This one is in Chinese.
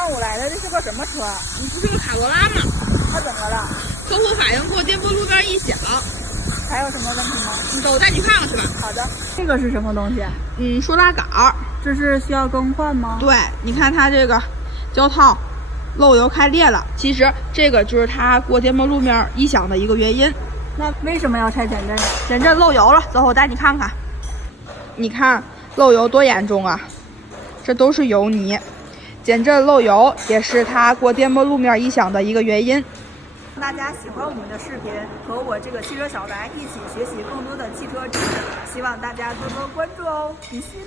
上午来的，这是个什么车？你不是个卡罗拉吗？它怎么了？客户反映过颠簸路面异响，还有什么问题吗？我带你看看去吧。好的。这个是什么东西？输拉杆儿。这是需要更换吗？对，你看它这个胶套漏油开裂了，其实这个就是它过颠簸路面异响的一个原因。那为什么要拆减震？减震漏油了，走，我带你看看。你看漏油多严重啊！这都是油泥。减震漏油也是它过颠簸路面异响的一个原因。大家喜欢我们的视频，和我这个汽车小白一起学习更多的汽车知识，希望大家多多关注哦，比心。